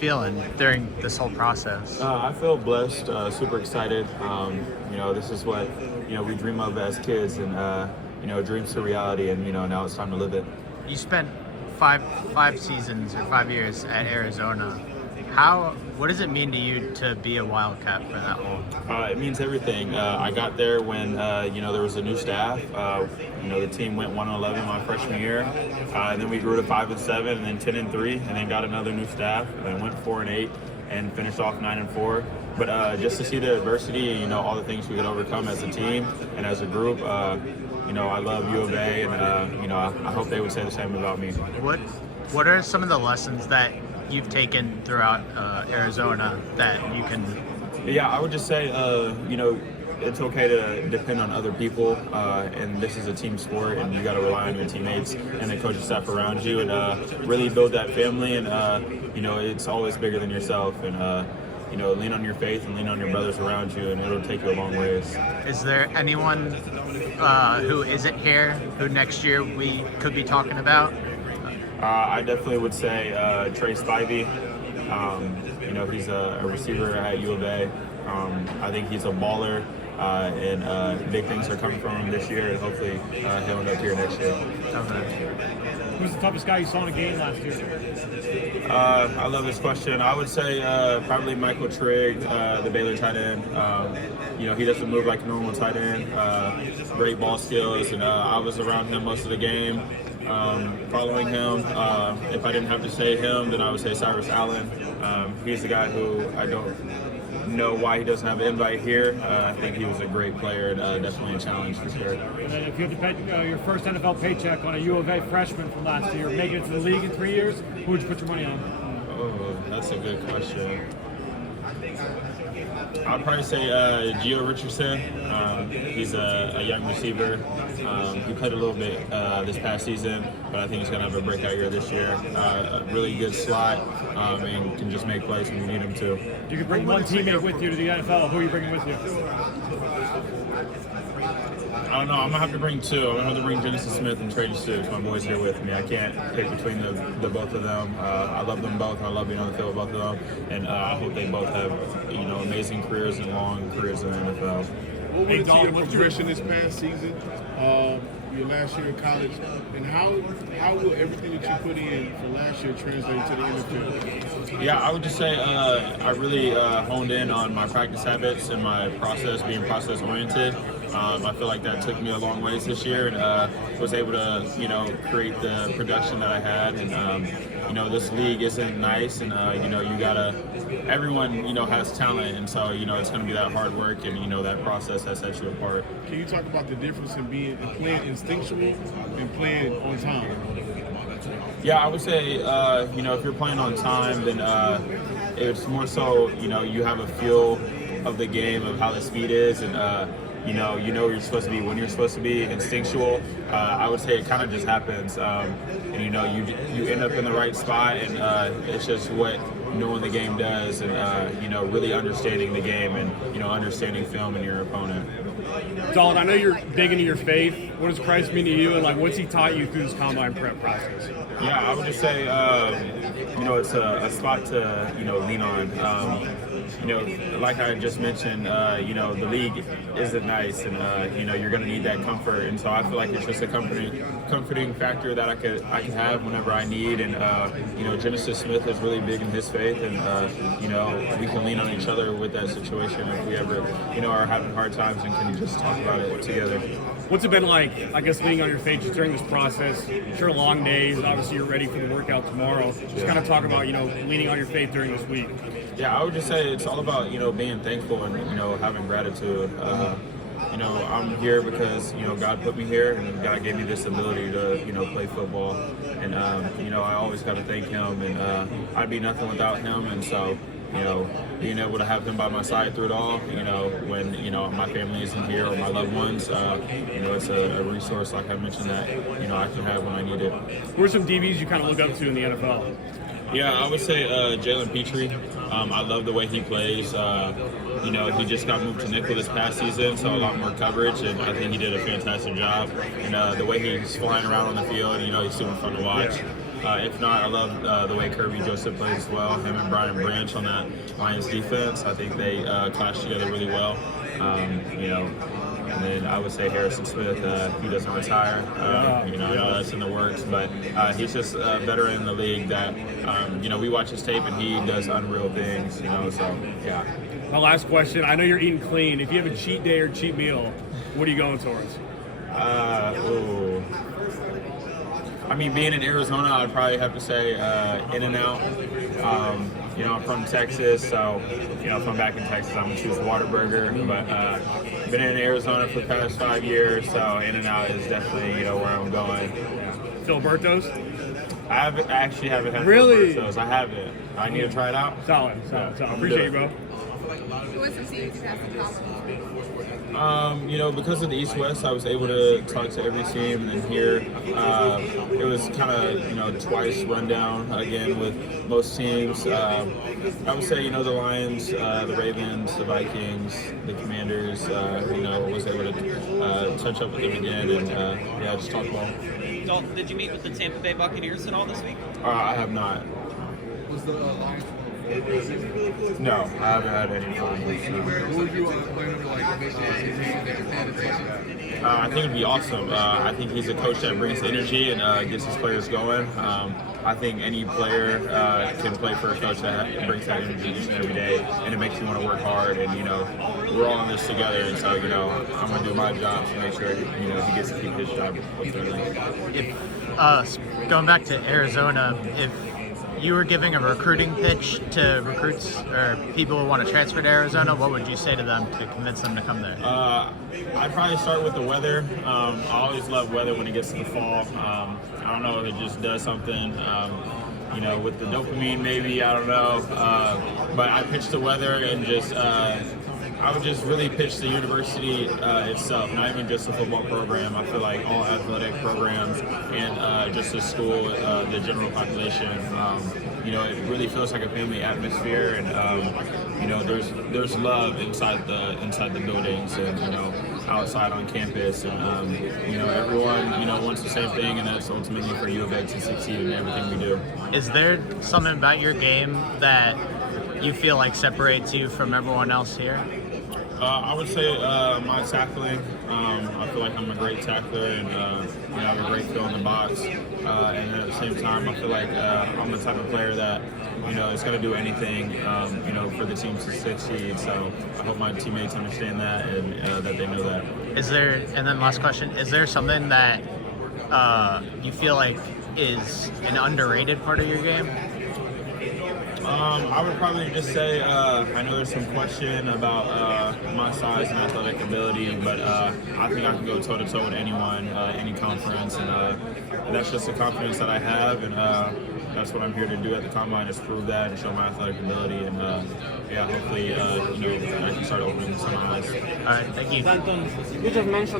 feeling during this whole process? I feel blessed, super excited. This is what, we dream of as kids and, dreams to reality and, now it's time to live it. You spent five seasons or 5 years at Arizona. What does it mean to you to be a Wildcat for that long? It means everything. I got there when, there was a new staff. The team went 1-11 my freshman year. And then we grew to 5-7 and then 10-3 and then got another new staff and went 4-8 and finished off 9-4. But just to see the adversity, all the things we could overcome as a team and as a group, I love U of A and, I hope they would say the same about me. What are some of the lessons that you've taken throughout Arizona that you can? Yeah, I would just say, it's okay to depend on other people, and this is a team sport, and you got to rely on your teammates and the coaching staff around you, and really build that family. And it's always bigger than yourself, and lean on your faith and lean on your brothers around you, and it'll take you a long ways. Is there anyone who isn't here who next year we could be talking about? I definitely would say Trey Spivey. He's a receiver at U of A. I think he's a baller, and big things are coming from him this year, and hopefully he'll end up here next year. Who's the toughest guy you saw in a game last year? I love this question. I would say probably Michael Trigg, the Baylor tight end. He doesn't move like a normal tight end. Great ball skills, and I was around him most of the game. Following him, if I didn't have to say him, then I would say Cyrus Allen. He's the guy who I don't know why he doesn't have an invite here. I think he was a great player and definitely a challenge for sure. And then if you had to bet your first NFL paycheck on a U of A freshman from last year, making it to the league in 3 years, who would you put your money on? Oh, that's a good question. I'd probably say Gio Richardson. He's a young receiver. He played a little bit this past season, but I think he's going to have a breakout year this year. A really good slot and can just make plays when you need him to. You could bring one teammate with you to the NFL. Who are you bringing with you? I don't know. I'm going to have to bring two. I'm going to have to bring Genesis Smith and Trey Stoops. My boys here with me. I can't pick between the both of them. I love them both. I love being on the field with both of them. And I hope they both have, amazing careers and long careers in the NFL. What went into your progression this past season, your last year in college, and how will everything that you put in for last year translate to the NFL? Yeah, I would just say I really honed in on my practice habits and my process, being process-oriented. I feel like that took me a long ways this year, and was able to, create the production that I had. And this league isn't nice, and you gotta. Everyone, has talent, and so it's going to be that hard work and that process that sets you apart. Can you talk about the difference in playing instinctual and playing on time? Yeah, I would say if you're playing on time, then it's more so you have a feel of the game of how the speed is, and you know where you're supposed to be when you're supposed to be. Instinctual, I would say it kind of just happens, and you end up in the right spot, and it's just what knowing the game does, and really understanding the game, and understanding film and your opponent. Dalton, I know you're big into your faith. What does Christ mean to you, and what's he taught you through this combine prep process? Yeah, I would just say it's a spot to lean on. Like I just mentioned, the league isn't nice, and you're going to need that comfort, and so I feel like it's just a comforting factor that I could have whenever I need. And Genesis Smith is really big in his faith, and we can lean on each other with that situation if we ever are having hard times and can just talk about it together. What's it been like, I guess, leaning on your faith just during this process? Sure, long days, and obviously you're ready for the workout tomorrow. Just kind of talk about, leaning on your faith during this week. Yeah, I would just say it's all about, being thankful and, having gratitude. I'm here because, God put me here, and God gave me this ability to, play football. And, I always got to thank Him, and I'd be nothing without Him. And so, being able to have Him by my side through it all, when, my family isn't here or my loved ones, it's a resource, like I mentioned, that, I can have when I need it. Who are some DBs you kind of look up to in the NFL? Yeah, I would say Jalen Petrie. I love the way he plays. He just got moved to nickel this past season, so a lot more coverage, and I think he did a fantastic job. And the way he's flying around on the field, he's super fun to watch. If not, I love the way Kirby Joseph plays as well. Him and Brian Branch on that Lions defense, I think they clash together really well. You know, and then I would say Harrison Smith, he doesn't retire. You know, I know that's in the works, but he's just a veteran in the league that, you know, we watch his tape and he does unreal things, you know, so, yeah. My last question, I know you're eating clean. If you have a cheat day or cheat meal, what are you going towards? I mean, being in Arizona, I'd probably have to say In-N-Out. You know, I'm from Texas, so, you know, if I'm back in Texas, I'm going to choose Whataburger. But been in Arizona for the past 5 years, so In-N-Out is definitely, you know, where I'm going. Filiberto's? I actually haven't had Really? Filiberto's. I haven't. I need to try it out. Solid. Appreciate you, bro. Who was the team to pass the conference? You know, because of the East-West, I was able to talk to every team, and then here it was kind of, you know, twice rundown again with most teams. I would say, you know, the Lions, the Ravens, the Vikings, the Commanders, you know, was able to touch up with them again and, yeah, just talk ball. Dalton, did you meet with the Tampa Bay Buccaneers at all this week? I have not. Was the Lions? No, I haven't had any fun. Who would you plan to like eventually pay attention? I think it'd be awesome. I think he's a coach that brings energy and gets his players going. I think any player can play for a coach that brings that energy each and every day, and it makes you want to work hard. And you know, we're all in this together, and so you know, I'm gonna do my job to make sure you know he gets to keep his job ultimately. If going back to Arizona, if you were giving a recruiting pitch to recruits or people who want to transfer to Arizona, what would you say to them to convince them to come there? I'd probably start with the weather. I always love weather when it gets to the fall. I don't know, it just does something. You know, with the dopamine, maybe, I don't know. But I pitch the weather and just, I would just really pitch the university itself, not even just the football program. I feel like all athletic programs and just the school, the general population. You know, it really feels like a family atmosphere, and you know, there's love inside the buildings, and you know, outside on campus, and you know, everyone wants the same thing, and that's ultimately for U of A to succeed in everything we do. Is there something about your game that you feel like separates you from everyone else here? I would say my tackling. I feel like I'm a great tackler, and you know, I have a great feel in the box. And at the same time, I feel like I'm the type of player that you know is going to do anything you know for the team to succeed. So I hope my teammates understand that and that they know that. Is there? And then last question: is there something that you feel like is an underrated part of your game? I would probably just say I know there's some question about my size and athletic ability, but I think I can go toe-to-toe with anyone, any conference, and that's just the confidence that I have, and that's what I'm here to do at the Combine, is prove that and show my athletic ability, and yeah, hopefully you know, I can start opening some eyes. All right, thank you. Dalton, you just mentioned